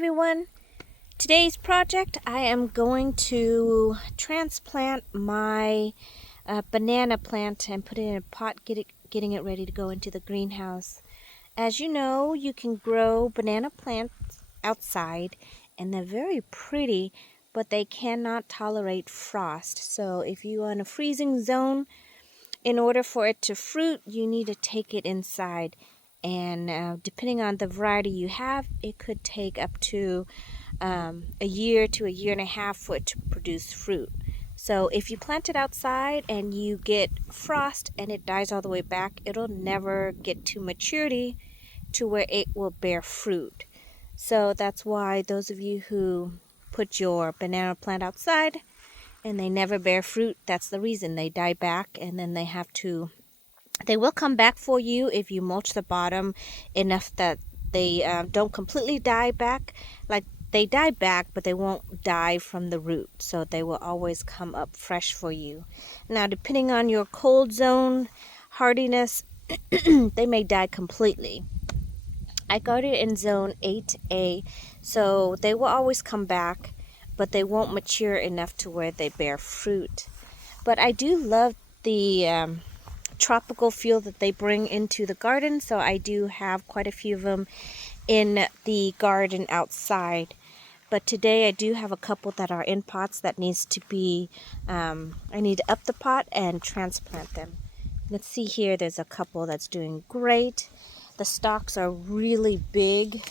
everyone. Today's project, I am going to transplant my banana plant and put it in a pot, getting it ready to go into the greenhouse. As you know, you can grow banana plants outside and they're very pretty, but they cannot tolerate frost. So if you are in a freezing zone, in order for it to fruit, you need to take it inside. And depending on the variety you have, it could take up to a year to a year and a half for it to produce fruit. So if you plant it outside and you get frost and it dies all the way back, it'll never get to maturity to where it will bear fruit. So that's why those of you who put your banana plant outside and they never bear fruit, that's the reason. They die back, and then they will come back for you if you mulch the bottom enough that they don't completely die back. Like, they die back, but they won't die from the root. So they will always come up fresh for you. Now, depending on your cold zone hardiness, they may die completely. I got it in zone 8A, so they will always come back, but they won't mature enough to where they bear fruit. But I do love the tropical feel that they bring into the garden, so I do have quite a few of them in the garden outside. But today I do have a couple that are in pots that needs to be, I need to up the pot and transplant them. Let's see here, there's a couple that's doing great. The stalks are really big.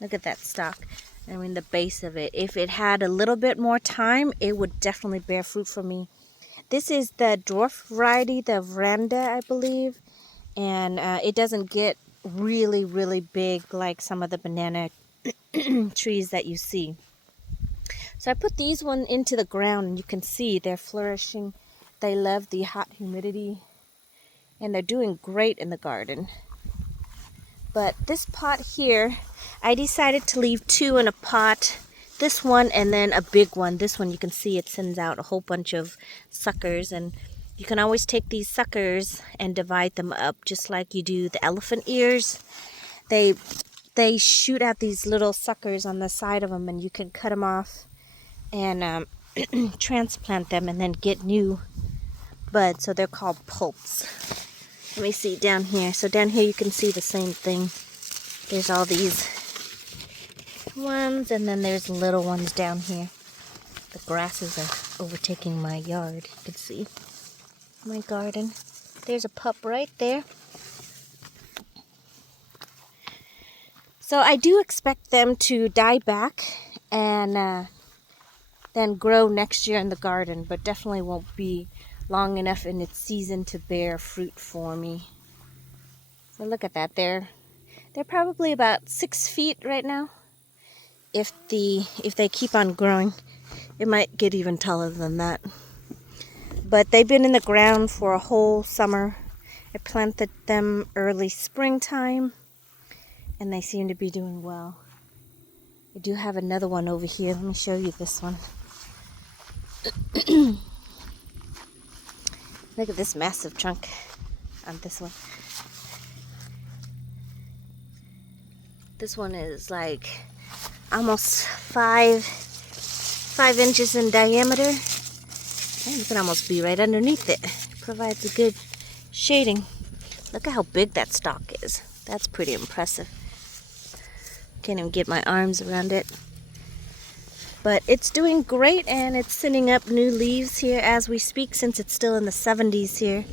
Look at that stalk. I mean, the base of it. If it had a little bit more time, it would definitely bear fruit for me. This is the dwarf variety, the veranda, I believe. And it doesn't get really, really big like some of the banana trees that you see. So I put these one into the ground, and you can see they're flourishing. They love the hot humidity, and they're doing great in the garden. But this pot here, I decided to leave two in a pot. This one and then a big one. This one, you can see it sends out a whole bunch of suckers, and you can always take these suckers and divide them up just like you do the elephant ears. They shoot out these little suckers on the side of them, and you can cut them off and transplant them and then get new buds. So they're called pulps. Let me see down here. So down here you can see the same thing. There's all these ones, and then there's little ones down here. The grasses are overtaking my yard. You can see my garden. There's a pup right there. So I do expect them to die back and then grow next year in the garden, but definitely won't be long enough in its season to bear fruit for me. So look at that. They're probably about 6 feet right now. If they keep on growing, it might get even taller than that. But they've been in the ground for a whole summer. I planted them early springtime, and they seem to be doing well. I do have another one over here. Let me show you this one. Look at this massive trunk on this one. This one is like almost 5 inches in diameter. And you can almost be right underneath it. It provides a good shading. Look at how big that stalk is. That's pretty impressive. Can't even get my arms around it. But it's doing great, and it's sending up new leaves here as we speak, since it's still in the 70s here.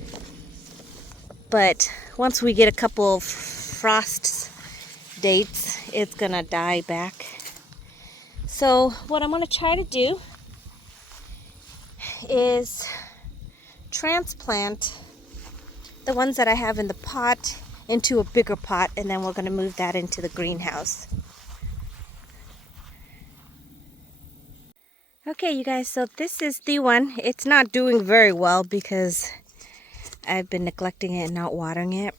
But once we get a couple of frost dates, it's gonna die back. So what I'm gonna try to do is transplant the ones that I have in the pot into a bigger pot, and then we're gonna move that into the greenhouse. Okay, you guys, so this is the one. It's not doing very well because I've been neglecting it and not watering it.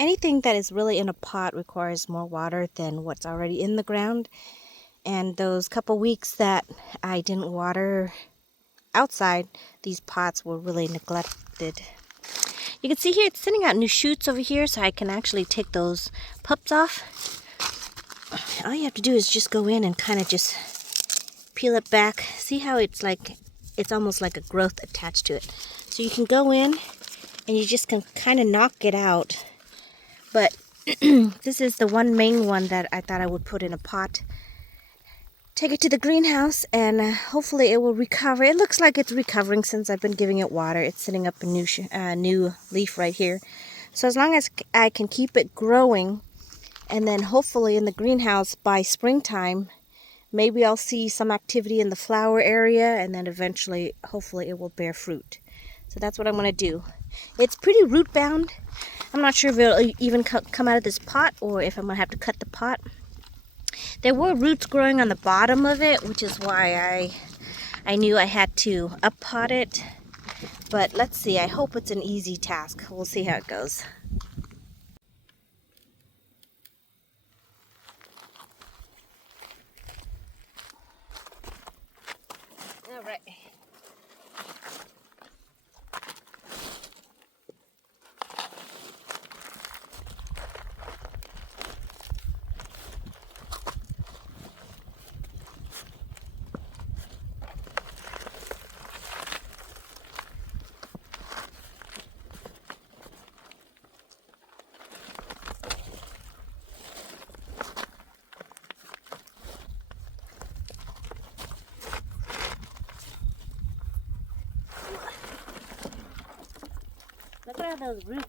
Anything that is really in a pot requires more water than what's already in the ground. And those couple weeks that I didn't water outside, these pots were really neglected. You can see here it's sending out new shoots over here, so I can actually take those pups off. all you have to do is just go in and kind of just peel it back. See how it's like, it's almost like a growth attached to it. So you can go in and you just can kind of knock it out. But this is the one main one that I thought I would put in a pot. Take it to the greenhouse and hopefully it will recover. It looks like it's recovering since I've been giving it water. It's sitting up a new leaf right here. So as long as I can keep it growing, and then hopefully in the greenhouse by springtime, maybe I'll see some activity in the flower area, and then eventually, hopefully it will bear fruit. So that's what I'm going to do. It's pretty root bound. I'm not sure if it'll even come out of this pot or if I'm going to have to cut the pot. There were roots growing on the bottom of it, which is why I knew I had to up-pot it. But let's see, I hope it's an easy task. We'll see how it goes. All right. Look at all those roots.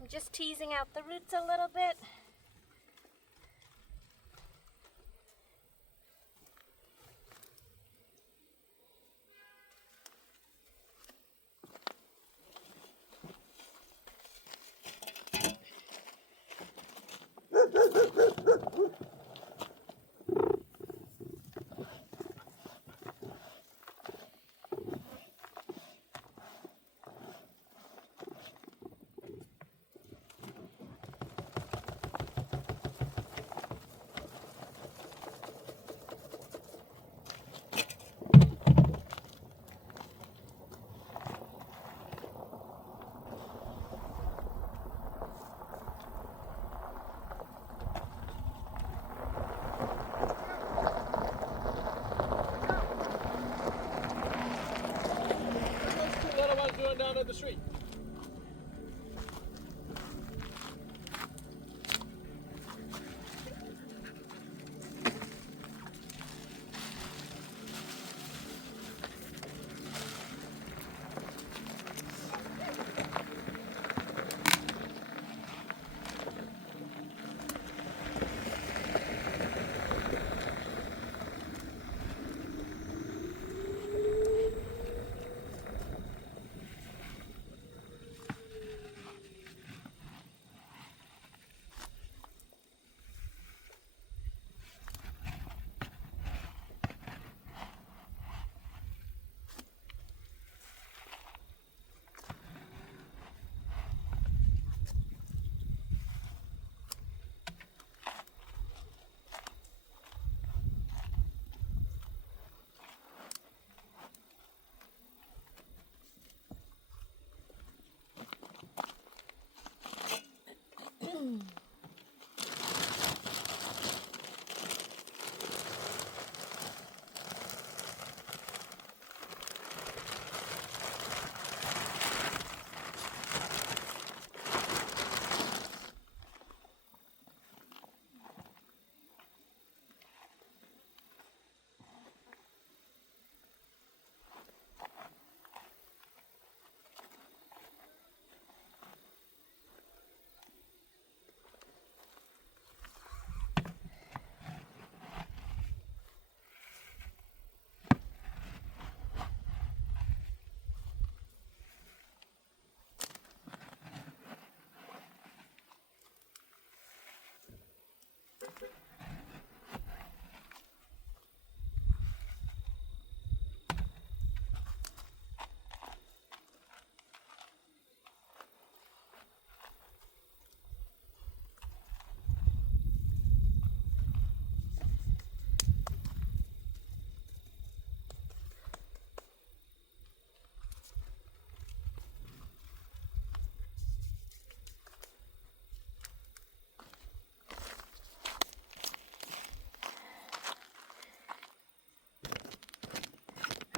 I'm just teasing out the roots a little bit. Doing down at the street.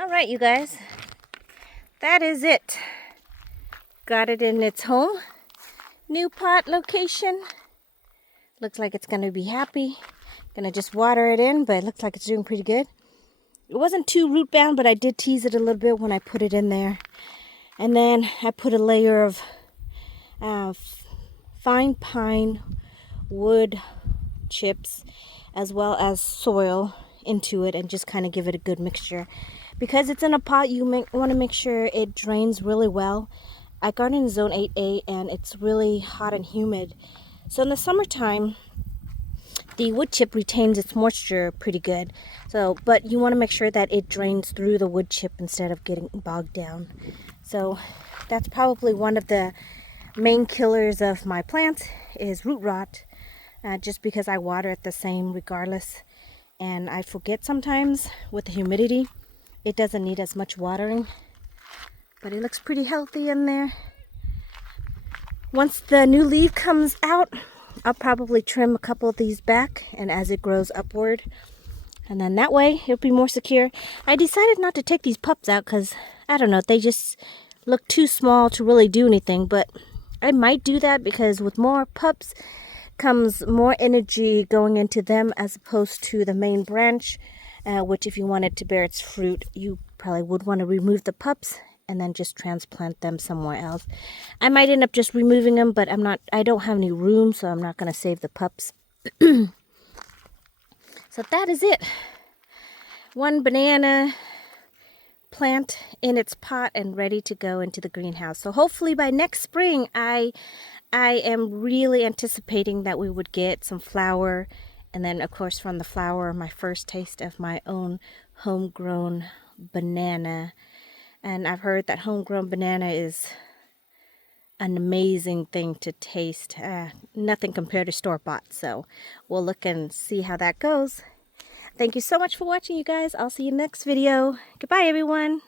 Alright, you guys. That is it. Got it in its home. New pot location. Looks like it's going to be happy. Gonna just water it in, but it looks like it's doing pretty good. It wasn't too root bound, but I did tease it a little bit when I put it in there. And then I put a layer of fine pine wood chips as well as soil into it and just kind of give it a good mixture. Because it's in a pot, you want to make sure it drains really well. I garden in zone 8A and it's really hot and humid. So in the summertime, the wood chip retains its moisture pretty good. So, but you want to make sure that it drains through the wood chip instead of getting bogged down. So that's probably one of the main killers of my plants is root rot. Just because I water it the same regardless. And I forget sometimes with the humidity, it doesn't need as much watering. But it looks pretty healthy in there. Once the new leaf comes out, I'll probably trim a couple of these back and as it grows upward. And then that way it'll be more secure. I decided not to take these pups out because, I don't know, they just look too small to really do anything. But I might do that because with more pups comes more energy going into them as opposed to the main branch. Which if you wanted to bear its fruit, you probably would want to remove the pups and then just transplant them somewhere else. I might end up just removing them, but I don't have any room, so I'm not going to save the pups. So that is it. One banana plant in its pot and ready to go into the greenhouse. So hopefully by next spring, I am really anticipating that we would get some flower. And then, of course, from the flower, my first taste of my own homegrown banana. And I've heard that homegrown banana is an amazing thing to taste. Nothing compared to store-bought. So we'll look and see how that goes. Thank you so much for watching, you guys. I'll see you next video. Goodbye, everyone.